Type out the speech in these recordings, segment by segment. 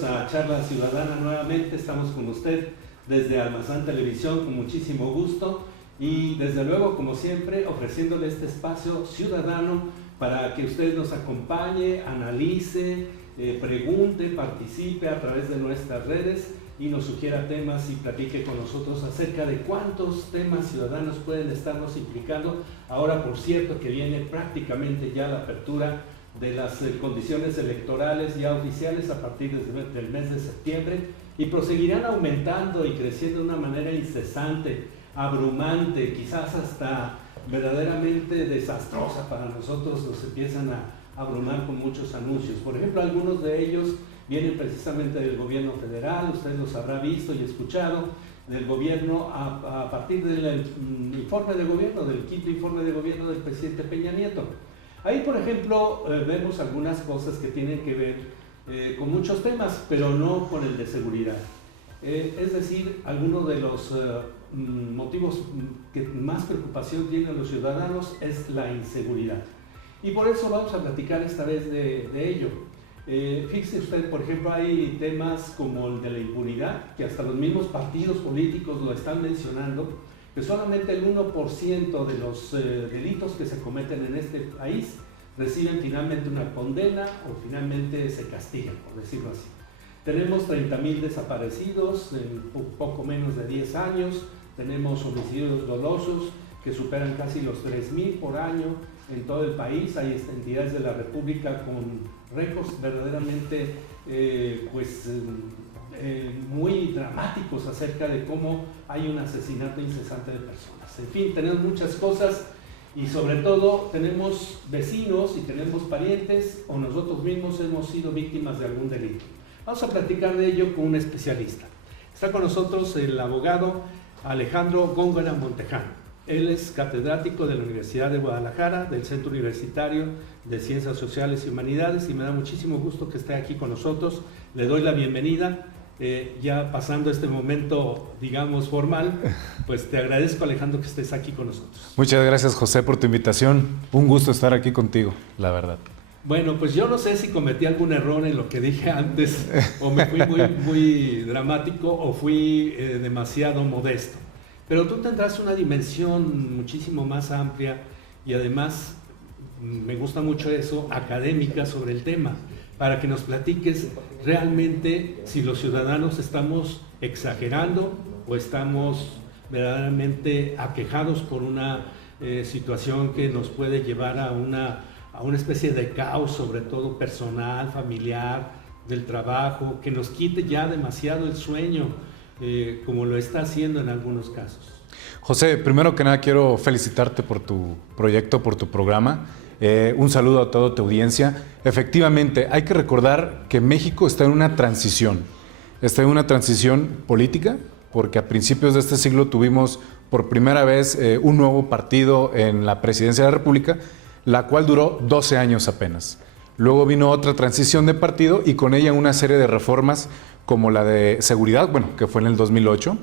bienvenidos a Charla Ciudadana nuevamente. Estamos con usted desde Almazán Televisión con muchísimo gusto y desde luego, como siempre, ofreciéndole este espacio ciudadano para que usted nos acompañe, analice, pregunte, participe a través de nuestras redes y nos sugiera temas y platique con nosotros acerca de cuántos temas ciudadanos pueden estarnos implicando. Ahora, por cierto, que viene prácticamente ya la apertura de las condiciones electorales ya oficiales a partir del mes de septiembre y proseguirán aumentando y creciendo de una manera incesante, abrumante, quizás hasta verdaderamente desastrosa para nosotros. Nos empiezan a abrumar con muchos anuncios. Por ejemplo, algunos de ellos vienen precisamente del gobierno federal, usted los habrá visto y escuchado, del gobierno a partir del informe de gobierno, del quinto informe de gobierno del presidente Peña Nieto. Ahí, por ejemplo, vemos algunas cosas que tienen que ver con muchos temas, pero no con el de seguridad. Es decir, algunos de los motivos que más preocupación tienen los ciudadanos es la inseguridad. Y por eso vamos a platicar esta vez de ello. Fíjese usted, por ejemplo, hay temas como el de la impunidad, que hasta los mismos partidos políticos lo están mencionando, que solamente el 1% de los delitos que se cometen en este país reciben finalmente una condena o finalmente se castigan, por decirlo así. Tenemos 30,000 desaparecidos en poco menos de 10 años, tenemos homicidios dolosos que superan casi los 3,000 por año en todo el país. Hay entidades de la República con récords verdaderamente muy dramáticos acerca de cómo hay un asesinato incesante de personas. En fin, tenemos muchas cosas y sobre todo tenemos vecinos y tenemos parientes o nosotros mismos hemos sido víctimas de algún delito. Vamos a platicar de ello con un especialista. Está con nosotros el abogado Alejandro Góngora Montejano. Él es catedrático de la Universidad de Guadalajara, del Centro Universitario de Ciencias Sociales y Humanidades, y me da muchísimo gusto que esté aquí con nosotros. Le doy la bienvenida. Ya pasando este momento, digamos, formal, pues te agradezco, Alejandro, que estés aquí con nosotros. Muchas gracias, José, por tu invitación. Un gusto estar aquí contigo, la verdad. Bueno, pues yo no sé si cometí algún error en lo que dije antes, o me fui muy dramático, o fui demasiado modesto. Pero tú tendrás una dimensión muchísimo más amplia y además, me gusta mucho eso, académica sobre el tema, para que nos platiques realmente si los ciudadanos estamos exagerando o estamos verdaderamente aquejados por una situación que nos puede llevar a una especie de caos, sobre todo personal, familiar, del trabajo, que nos quite ya demasiado el sueño, como lo está haciendo en algunos casos. José, primero que nada quiero felicitarte por tu proyecto, por tu programa. Un saludo a toda tu audiencia. Efectivamente, hay que recordar que México está en una transición. Está en una transición política, porque a principios de este siglo tuvimos por primera vez un nuevo partido en la presidencia de la República, la cual duró 12 años apenas. Luego vino otra transición de partido y con ella una serie de reformas como la de seguridad, bueno, que fue en el 2008,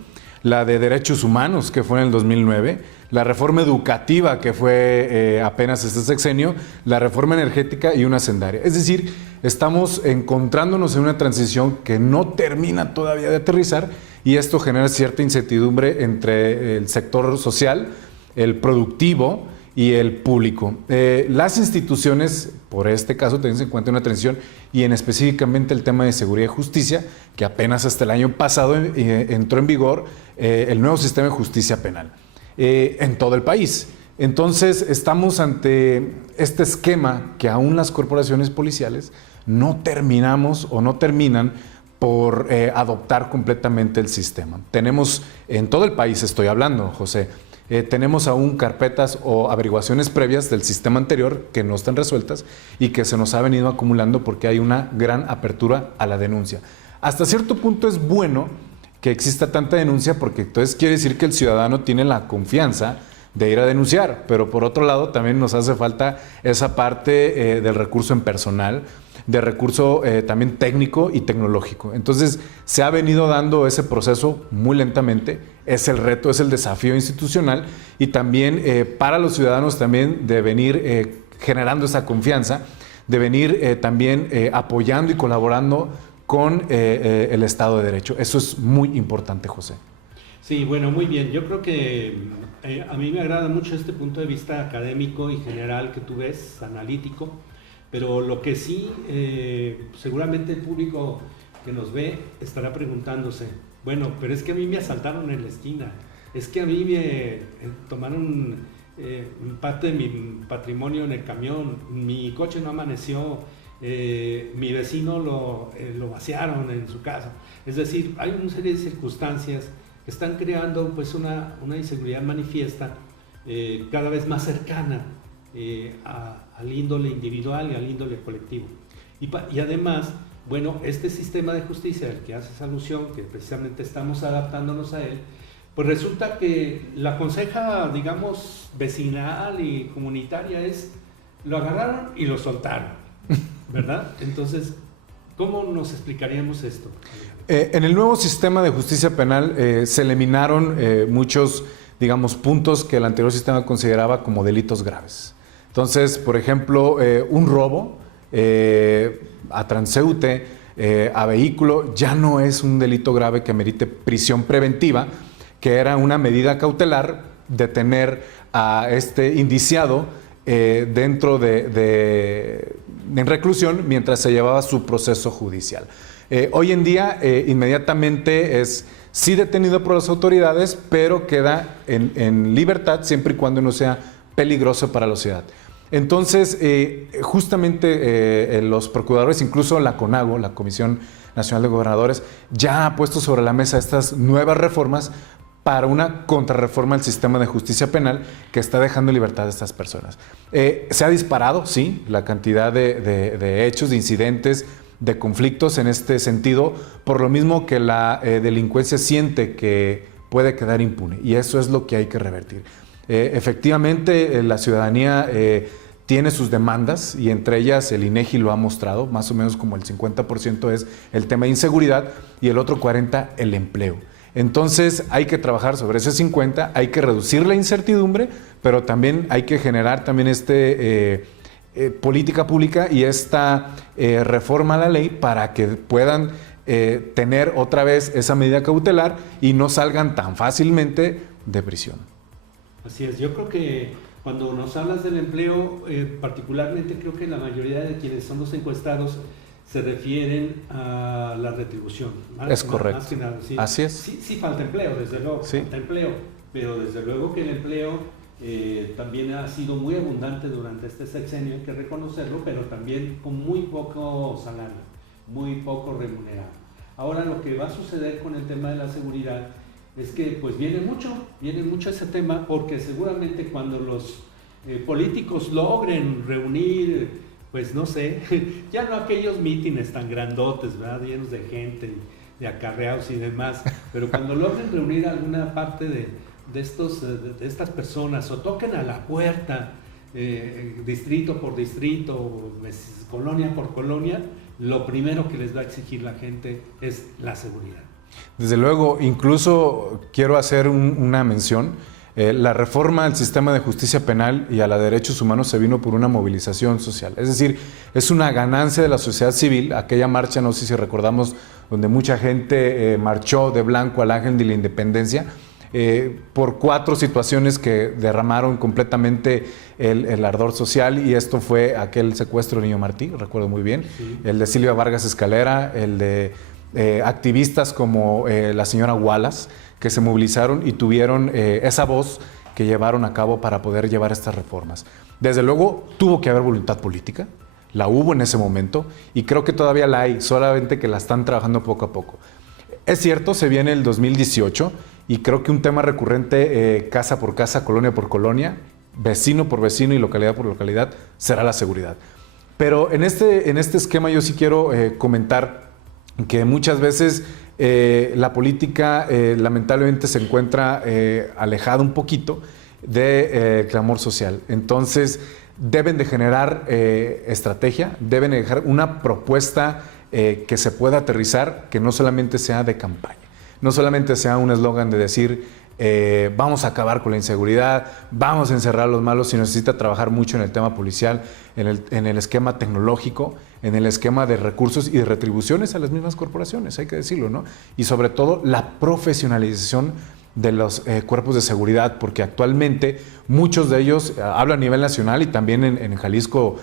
la de derechos humanos, que fue en el 2009, la reforma educativa, que fue apenas este sexenio, la reforma energética y una hacendaria. Es decir, estamos encontrándonos en una transición que no termina todavía de aterrizar y esto genera cierta incertidumbre entre el sector social, el productivo y el público. Las instituciones, por este caso, tienen en cuenta una transición y en específicamente el tema de seguridad y justicia, que apenas hasta el año pasado entró en vigor el nuevo sistema de justicia penal en todo el país. Entonces, estamos ante este esquema que aún las corporaciones policiales no terminamos o no terminan por adoptar completamente el sistema. Tenemos, en todo el país estoy hablando, José, tenemos aún carpetas o averiguaciones previas del sistema anterior que no están resueltas y que se nos ha venido acumulando porque hay una gran apertura a la denuncia. Hasta cierto punto es bueno que exista tanta denuncia porque entonces quiere decir que el ciudadano tiene la confianza de ir a denunciar, pero por otro lado también nos hace falta esa parte del recurso en personal, de recurso también técnico y tecnológico. Entonces se ha venido dando ese proceso muy lentamente, es el reto, es el desafío institucional y también para los ciudadanos también de venir generando esa confianza, de venir también apoyando y colaborando con el Estado de Derecho. Eso es muy importante, José. Sí, bueno, muy bien. Yo creo que a mí me agrada mucho este punto de vista académico y general que tú ves, analítico, pero lo que sí, seguramente el público que nos ve estará preguntándose, bueno, pero es que a mí me asaltaron en la esquina, es que a mí me tomaron parte de mi patrimonio en el camión, mi coche no amaneció, mi vecino lo vaciaron en su casa. Es decir, hay una serie de circunstancias que están creando pues una inseguridad manifiesta cada vez más cercana al índole individual y al índole colectivo. Y además, bueno, este sistema de justicia al que haces alusión, que precisamente estamos adaptándonos a él, pues resulta que la conseja, digamos, vecinal y comunitaria lo agarraron y lo soltaron, ¿verdad? Entonces, ¿cómo nos explicaríamos esto? En el nuevo sistema de justicia penal se eliminaron muchos, digamos, puntos que el anterior sistema consideraba como delitos graves. Entonces, por ejemplo, un robo a transeúnte, a vehículo, ya no es un delito grave que merite prisión preventiva, que era una medida cautelar de tener a este indiciado dentro en reclusión mientras se llevaba su proceso judicial. Hoy en día inmediatamente es sí detenido por las autoridades, pero queda en libertad siempre y cuando no sea peligroso para la sociedad. Entonces, justamente los procuradores, incluso la CONAGO, la Comisión Nacional de Gobernadores, ya ha puesto sobre la mesa estas nuevas reformas para una contrarreforma al sistema de justicia penal que está dejando en libertad a estas personas. Se ha disparado, sí, la cantidad de hechos, de incidentes, de conflictos en este sentido, por lo mismo que la delincuencia siente que puede quedar impune, y eso es lo que hay que revertir. Efectivamente, la ciudadanía tiene sus demandas, y entre ellas el INEGI lo ha mostrado, más o menos como el 50% es el tema de inseguridad y el otro 40% el empleo. Entonces hay que trabajar sobre ese 50%, hay que reducir la incertidumbre, pero también hay que generar también política pública y esta reforma a la ley para que puedan tener otra vez esa medida cautelar y no salgan tan fácilmente de prisión. Así es, yo creo que cuando nos hablas del empleo, particularmente creo que la mayoría de quienes son los encuestados se refieren a la retribución. Es correcto. Más que nada, sí. Así es. Sí falta empleo, desde luego, sí. Falta empleo, pero desde luego que el empleo también ha sido muy abundante durante este sexenio, hay que reconocerlo, pero también con muy poco salario, muy poco remunerado. Ahora lo que va a suceder con el tema de la seguridad es que pues viene mucho ese tema, porque seguramente cuando los políticos logren reunir, pues no sé, ya no aquellos mítines tan grandotes, ¿verdad?, llenos de gente, de acarreados y demás, pero cuando logren reunir alguna parte de estas personas, o toquen a la puerta, distrito por distrito, colonia por colonia, lo primero que les va a exigir la gente es la seguridad. Desde luego, incluso quiero hacer una mención. La reforma al sistema de justicia penal y a la de derechos humanos se vino por una movilización social. Es decir, es una ganancia de la sociedad civil. Aquella marcha, no sé si recordamos, donde mucha gente marchó de blanco al Ángel de la Independencia, por 4 situaciones que derramaron completamente el ardor social, y esto fue aquel secuestro de Niño Martí, recuerdo muy bien, sí. El de Silvia Vargas Escalera, el de activistas como la señora Wallace, que se movilizaron y tuvieron esa voz que llevaron a cabo para poder llevar estas reformas. Desde luego tuvo que haber voluntad política, la hubo en ese momento, y creo que todavía la hay, solamente que la están trabajando poco a poco. Es cierto, se viene el 2018, y creo que un tema recurrente, casa por casa, colonia por colonia, vecino por vecino y localidad por localidad, será la seguridad. Pero en este esquema yo sí quiero comentar que muchas veces la política lamentablemente se encuentra alejada un poquito del clamor social. Entonces deben de generar estrategia, deben de dejar una propuesta que se pueda aterrizar, que no solamente sea de campaña, no solamente sea un eslogan de decir vamos a acabar con la inseguridad, vamos a encerrar a los malos, sino necesita trabajar mucho en el tema policial, en el esquema tecnológico, en el esquema de recursos y de retribuciones a las mismas corporaciones, hay que decirlo, ¿no? Y sobre todo la profesionalización de los cuerpos de seguridad, porque actualmente muchos de ellos, hablo a nivel nacional y también en Jalisco,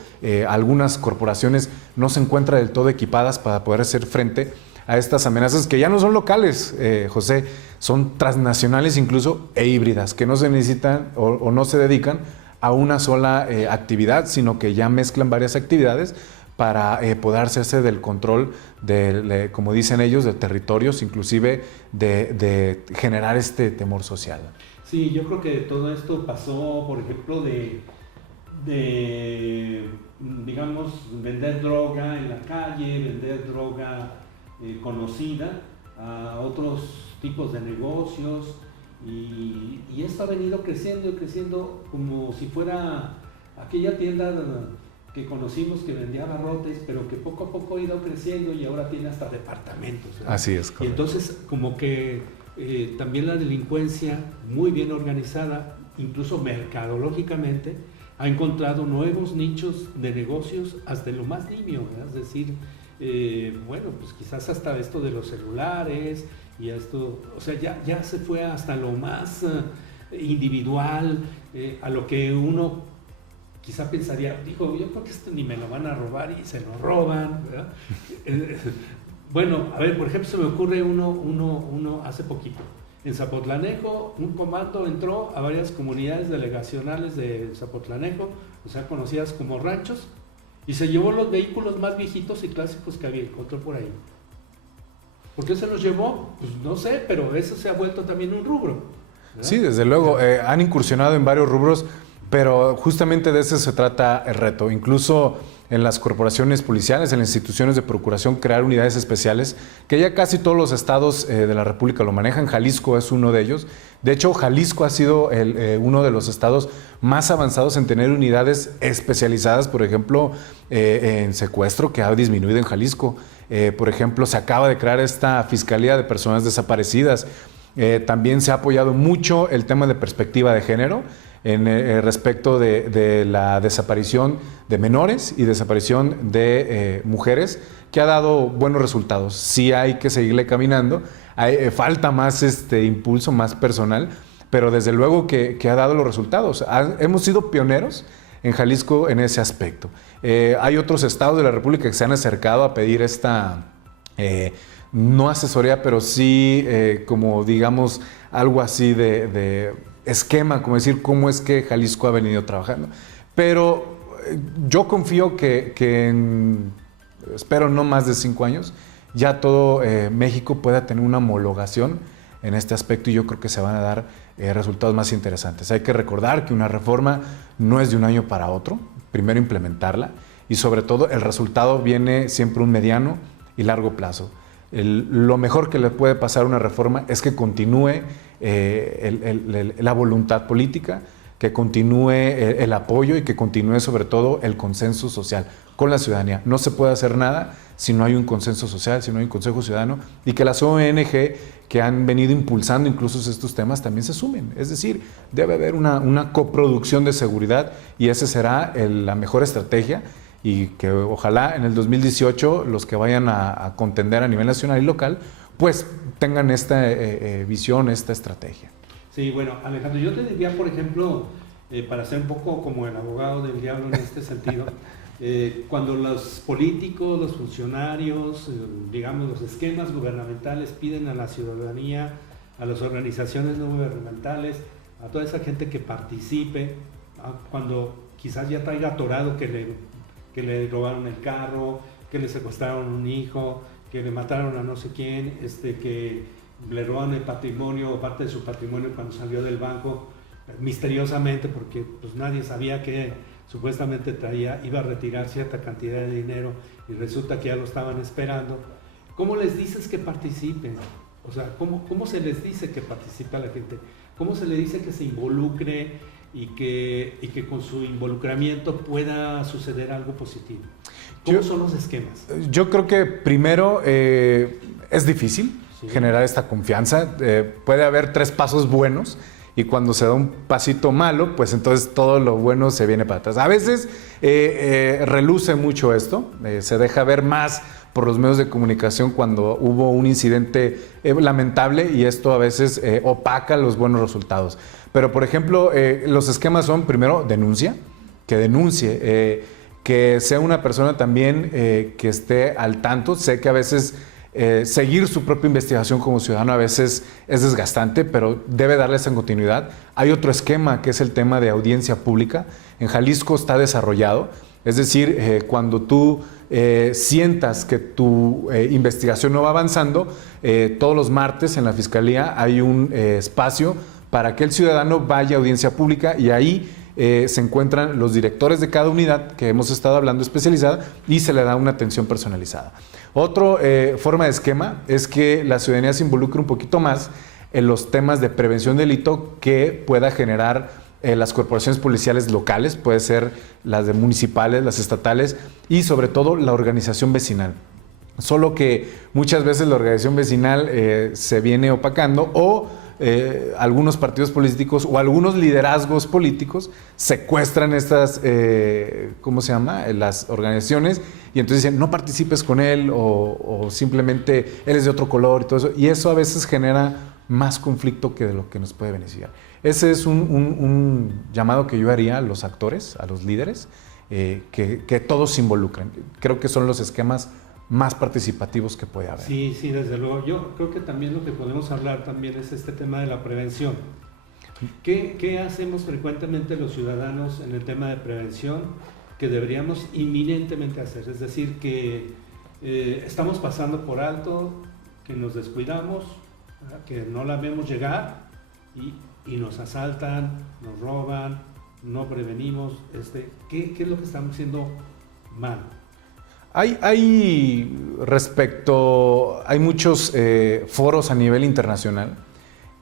algunas corporaciones no se encuentran del todo equipadas para poder hacer frente a estas amenazas que ya no son locales, José, son transnacionales incluso e híbridas, que no se necesitan o no se dedican a una sola actividad, sino que ya mezclan varias actividades para poder hacerse del control, como dicen ellos, de territorios, inclusive de generar este temor social. Sí, yo creo que todo esto pasó, por ejemplo, digamos, vender droga en la calle, vender droga conocida a otros tipos de negocios, y esto ha venido creciendo y creciendo como si fuera aquella tienda que conocimos que vendía abarrotes, pero que poco a poco ha ido creciendo y ahora tiene hasta departamentos, ¿verdad? Así es, correcto. Y entonces como que también la delincuencia muy bien organizada, incluso mercadológicamente, ha encontrado nuevos nichos de negocios hasta lo más nimio, ¿verdad? Es decir, bueno, pues quizás hasta esto de los celulares y esto, o sea, ya se fue hasta lo más individual, a lo que uno quizá pensaría, dijo, yo creo que esto ni me lo van a robar y se lo roban, ¿verdad? Bueno, a ver, por ejemplo, se me ocurre uno hace poquito. En Zapotlanejo, un comando entró a varias comunidades delegacionales de Zapotlanejo, o sea, conocidas como ranchos, y se llevó los vehículos más viejitos y clásicos que había, encontró por ahí. ¿Por qué se los llevó? Pues no sé, pero eso se ha vuelto también un rubro, ¿verdad? Sí, desde luego, han incursionado en varios rubros, pero justamente de eso se trata el reto. Incluso en las corporaciones policiales, en las instituciones de procuración, crear unidades especiales, que ya casi todos los estados de la República lo manejan. Jalisco es uno de ellos. De hecho, Jalisco ha sido uno de los estados más avanzados en tener unidades especializadas, por ejemplo, en secuestro, que ha disminuido en Jalisco. Por ejemplo, se acaba de crear esta Fiscalía de Personas Desaparecidas. También se ha apoyado mucho el tema de perspectiva de género, en respecto de la desaparición de menores y desaparición de mujeres, que ha dado buenos resultados. Sí hay que seguirle caminando, falta más impulso, más personal, pero desde luego que ha dado los resultados. Hemos sido pioneros en Jalisco en ese aspecto. Hay otros estados de la República que se han acercado a pedir esta, no asesoría, pero sí como digamos algo así de esquema, como decir cómo es que Jalisco ha venido trabajando. Pero yo confío que espero no más de 5 años, ya todo México pueda tener una homologación en este aspecto, y yo creo que se van a dar resultados más interesantes. Hay que recordar que una reforma no es de un año para otro, primero implementarla, y sobre todo el resultado viene siempre un mediano y largo plazo. Lo mejor que le puede pasar a una reforma es que continúe la voluntad política, que continúe el apoyo y que continúe sobre todo el consenso social con la ciudadanía. No se puede hacer nada si no hay un consenso social, si no hay un consejo ciudadano, y que las ONG que han venido impulsando incluso estos temas también se sumen. Es decir, debe haber una coproducción de seguridad, y esa será la mejor estrategia, y que ojalá en el 2018 los que vayan a contender a nivel nacional y local pues tengan esta visión, esta estrategia. Sí, bueno, Alejandro, yo te diría, por ejemplo, para ser un poco como el abogado del diablo en este sentido, cuando los políticos, los funcionarios, digamos los esquemas gubernamentales piden a la ciudadanía, a las organizaciones no gubernamentales, a toda esa gente que participe, cuando quizás ya traiga atorado que le robaron el carro, que le secuestraron un hijo, que le mataron a no sé quién, que le robaron el patrimonio o parte de su patrimonio cuando salió del banco, misteriosamente, porque pues nadie sabía que supuestamente iba a retirar cierta cantidad de dinero, y resulta que ya lo estaban esperando. ¿Cómo les dices que participen? O sea, ¿cómo se les dice que participe a la gente? ¿Cómo se le dice que se involucre y que con su involucramiento pueda suceder algo positivo? ¿Cómo son los esquemas? Yo creo que primero es difícil, generar esta confianza. Puede haber 3 pasos buenos y cuando se da un pasito malo, pues entonces todo lo bueno se viene para atrás. A veces reluce mucho esto, se deja ver más por los medios de comunicación cuando hubo un incidente lamentable y esto a veces opaca los buenos resultados. Pero, por ejemplo, los esquemas son, primero, denuncia, que denuncie, que sea una persona también que esté al tanto. Sé que a veces seguir su propia investigación como ciudadano a veces es desgastante, pero debe darle esa continuidad. Hay otro esquema que es el tema de audiencia pública. En Jalisco está desarrollado, es decir, cuando tú sientas que tu investigación no va avanzando, todos los martes en la Fiscalía hay un espacio para que el ciudadano vaya a audiencia pública y ahí se encuentran los directores de cada unidad que hemos estado hablando especializada y se le da una atención personalizada. Otra forma de esquema es que la ciudadanía se involucre un poquito más en los temas de prevención de delito que pueda generar las corporaciones policiales locales, puede ser las de municipales, las estatales y sobre todo la organización vecinal. Solo que muchas veces la organización vecinal se viene opacando o algunos partidos políticos o algunos liderazgos políticos secuestran estas, ¿cómo se llama?, las organizaciones y entonces dicen no participes con él o simplemente él es de otro color y todo eso. Y eso a veces genera más conflicto que de lo que nos puede beneficiar. Ese es un llamado que yo haría a los actores, a los líderes, que todos se involucren. Creo que son los esquemas más participativos que puede haber. Sí, sí, desde luego. Yo creo que también lo que podemos hablar también es este tema de la prevención. ¿Qué hacemos frecuentemente los ciudadanos en el tema de prevención que deberíamos inminentemente hacer? Es decir, que estamos pasando por alto, que nos descuidamos, ¿verdad?, que no la vemos llegar y nos asaltan, nos roban, no prevenimos. ¿Qué es lo que estamos haciendo mal? Hay muchos foros a nivel internacional,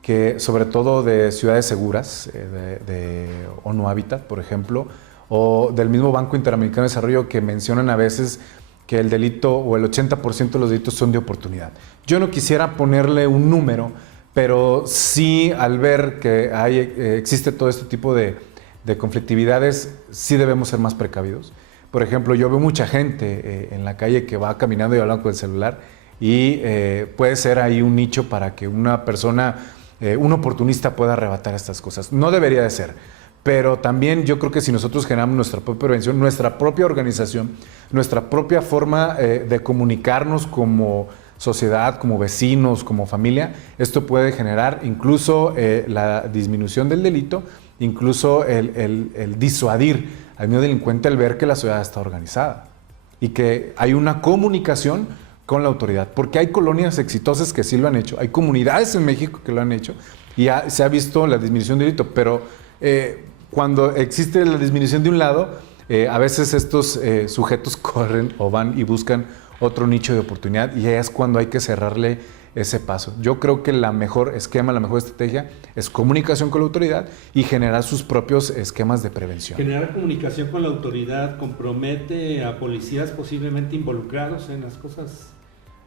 que sobre todo de ciudades seguras, de ONU Habitat, por ejemplo, o del mismo Banco Interamericano de Desarrollo, que mencionan a veces que el delito o el 80% de los delitos son de oportunidad. Yo no quisiera ponerle un número, pero sí al ver que existe todo este tipo de conflictividades, sí debemos ser más precavidos. Por ejemplo, yo veo mucha gente en la calle que va caminando y hablando con el celular y puede ser ahí un nicho para que una persona, un oportunista pueda arrebatar estas cosas. No debería de ser, pero también yo creo que si nosotros generamos nuestra propia prevención, nuestra propia organización, nuestra propia forma de comunicarnos como sociedad, como vecinos, como familia, esto puede generar incluso la disminución del delito, incluso el disuadir al mismo delincuente al ver que la ciudad está organizada y que hay una comunicación con la autoridad, porque hay colonias exitosas que sí lo han hecho, hay comunidades en México que lo han hecho y se ha visto la disminución del delito, pero cuando existe la disminución de un lado, a veces estos sujetos corren o van y buscan otro nicho de oportunidad y es cuando hay que cerrarle ese paso. Yo creo que la mejor esquema, la mejor estrategia es comunicación con la autoridad y generar sus propios esquemas de prevención. Generar comunicación con la autoridad compromete a policías posiblemente involucrados en las cosas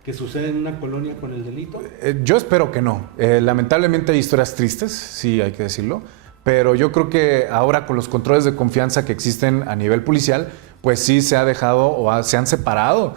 que suceden en una colonia con el delito. Yo espero que no. Lamentablemente hay historias tristes, sí hay que decirlo, pero yo creo que ahora con los controles de confianza que existen a nivel policial, pues sí se ha dejado o se han separado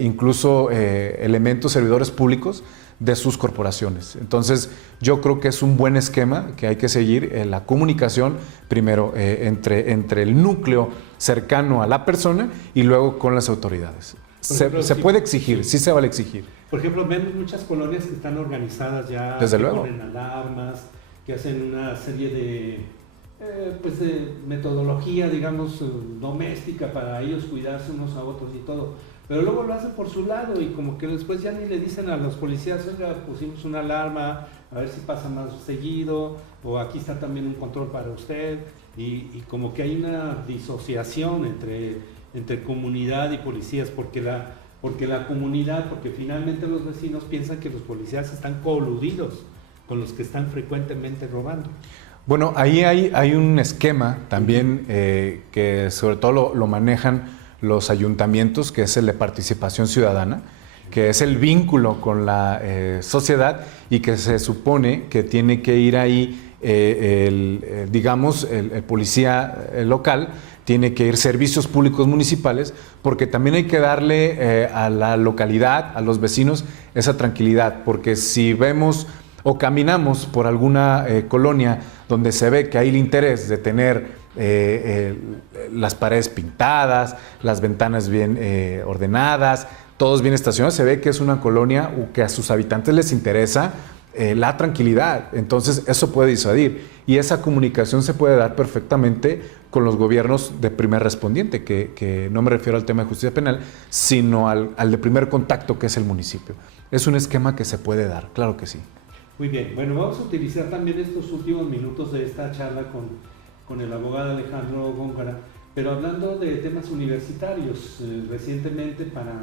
incluso elementos, servidores públicos de sus corporaciones. Entonces yo creo que es un buen esquema que hay que seguir, la comunicación primero entre el núcleo cercano a la persona y luego con las autoridades. Se puede exigir, sí se vale exigir. Por ejemplo, vemos muchas colonias que están organizadas ya, desde que luego ponen alarmas, que hacen una serie de metodología, digamos, doméstica para ellos cuidarse unos a otros y todo. Pero luego lo hacen por su lado y como que después ya ni le dicen a los policías, oiga, pusimos una alarma, a ver si pasa más seguido, o aquí está también un control para usted, y como que hay una disociación entre comunidad y policías, porque la comunidad, porque finalmente los vecinos piensan que los policías están coludidos con los que están frecuentemente robando. Bueno, ahí hay un esquema también que sobre todo lo manejan los ayuntamientos, que es el de participación ciudadana, que es el vínculo con la sociedad y que se supone que tiene que ir ahí, digamos, el policía local, tiene que ir servicios públicos municipales, porque también hay que darle a la localidad, a los vecinos, esa tranquilidad, porque si vemos o caminamos por alguna colonia donde se ve que hay el interés de tener las paredes pintadas, las ventanas bien ordenadas, todos bien estacionados, se ve que es una colonia que a sus habitantes les interesa la tranquilidad. Entonces eso puede disuadir y esa comunicación se puede dar perfectamente con los gobiernos de primer respondiente, que no me refiero al tema de justicia penal, sino al de primer contacto, que es el municipio. Es un esquema que se puede dar, claro que sí. Muy bien, bueno, vamos a utilizar también estos últimos minutos de esta charla con el abogado Alejandro Góngora, pero hablando de temas universitarios. Recientemente para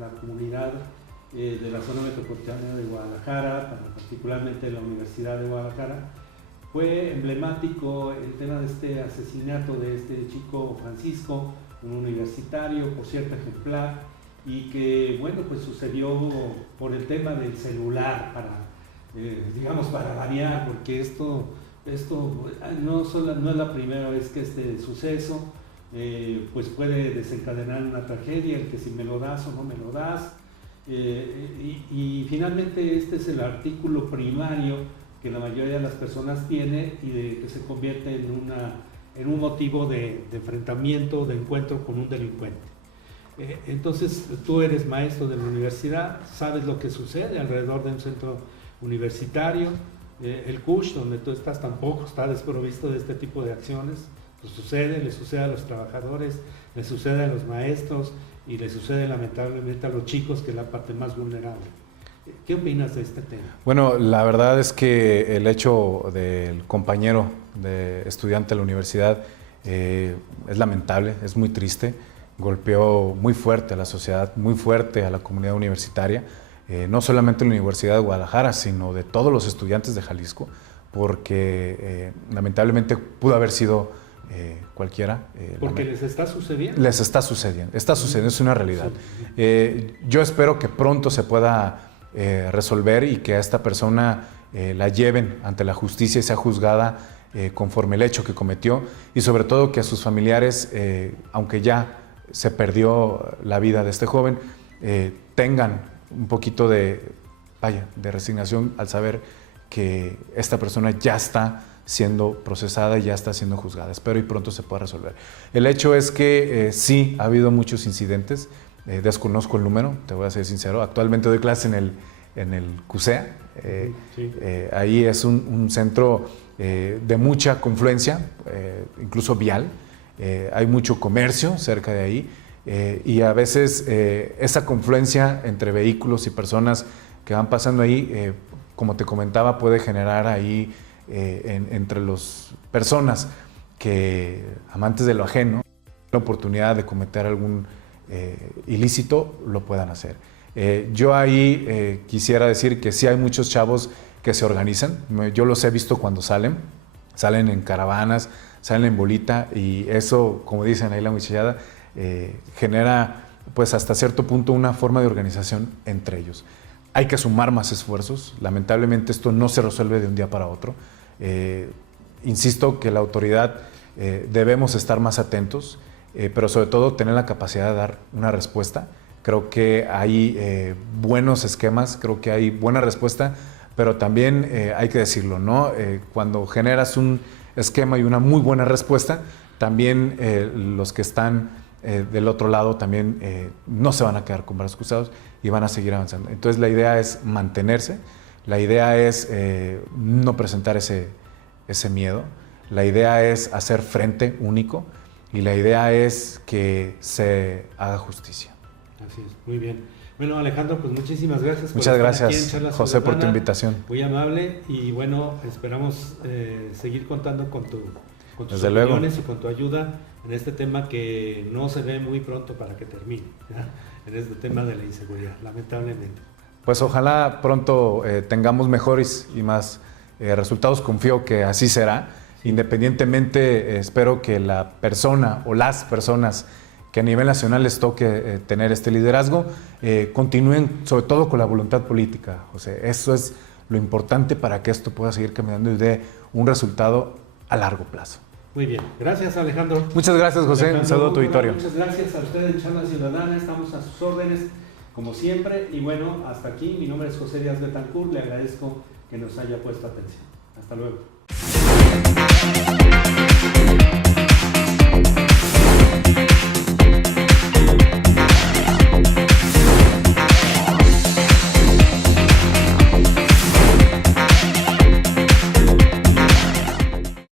la comunidad de la zona metropolitana de Guadalajara, particularmente la Universidad de Guadalajara, fue emblemático el tema de este asesinato de este chico Francisco, un universitario, por cierto ejemplar, y que, bueno, pues sucedió por el tema del celular, digamos, para variar, porque esto no es la primera vez que este suceso pues puede desencadenar una tragedia, el que si me lo das o no me lo das, y finalmente este es el artículo primario que la mayoría de las personas tiene y que se convierte en un motivo de enfrentamiento, de encuentro con un delincuente. Entonces tú eres maestro de la universidad, sabes lo que sucede alrededor de un centro universitario. El CUSH, donde tú estás, tampoco está desprovisto de este tipo de acciones. Pues le sucede a los trabajadores, le sucede a los maestros y le sucede lamentablemente a los chicos, que es la parte más vulnerable. ¿Qué opinas de este tema? Bueno, la verdad es que el hecho del compañero de estudiante de la universidad es lamentable, es muy triste, golpeó muy fuerte a la sociedad, muy fuerte a la comunidad universitaria, no solamente en la Universidad de Guadalajara, sino de todos los estudiantes de Jalisco, porque lamentablemente pudo haber sido cualquiera. Porque les está sucediendo. Les está sucediendo, es una realidad. Yo espero que pronto se pueda resolver y que a esta persona la lleven ante la justicia y sea juzgada conforme el hecho que cometió, y sobre todo que a sus familiares, aunque ya se perdió la vida de este joven, tengan un poquito de resignación al saber que esta persona ya está siendo procesada y ya está siendo juzgada. Espero y pronto se pueda resolver. El hecho es que sí ha habido muchos incidentes, desconozco el número, te voy a ser sincero. Actualmente doy clase en el CUSEA, sí. Ahí es un centro de mucha confluencia, incluso vial, hay mucho comercio cerca de ahí, y a veces esa confluencia entre vehículos y personas que van pasando ahí, como te comentaba, puede generar ahí entre las personas que, amantes de lo ajeno, la oportunidad de cometer algún ilícito, lo puedan hacer. Yo ahí quisiera decir que sí hay muchos chavos que se organizan. Yo los he visto cuando salen en caravanas, salen en bolita, y eso, como dicen ahí la muchachada, genera pues hasta cierto punto una forma de organización entre ellos. Hay que sumar más esfuerzos. Lamentablemente esto no se resuelve de un día para otro. Insisto que la autoridad debemos estar más atentos, pero sobre todo tener la capacidad de dar una respuesta. Creo que hay buenos esquemas, creo que hay buena respuesta, pero también hay que decirlo, ¿no? Cuando generas un esquema y una muy buena respuesta, también los que están del otro lado también no se van a quedar con brazos cruzados y van a seguir avanzando. Entonces la idea es mantenerse, la idea es no presentar ese miedo, la idea es hacer frente único, y la idea es que se haga justicia. Así es, muy bien. Bueno, Alejandro, pues muchísimas gracias. Muchas gracias, José, por tu invitación. Muy amable, y bueno, esperamos seguir contando con tus Desde luego. opiniones y con tu ayuda en este tema que no se ve muy pronto para que termine, ¿ya? En este tema de la inseguridad, lamentablemente. Pues ojalá pronto tengamos mejores y más resultados. Confío que así será. Independientemente, espero que la persona o las personas que a nivel nacional les toque tener este liderazgo, continúen sobre todo con la voluntad política, José. Eso es lo importante para que esto pueda seguir caminando y dé un resultado a largo plazo. Muy bien, gracias Alejandro. Muchas gracias, José. Un saludo a tu auditorio. Muchas gracias a ustedes en Charla Ciudadana, estamos a sus órdenes como siempre. Y bueno, hasta aquí, mi nombre es José Díaz Betancourt, le agradezco que nos haya puesto atención. Hasta luego.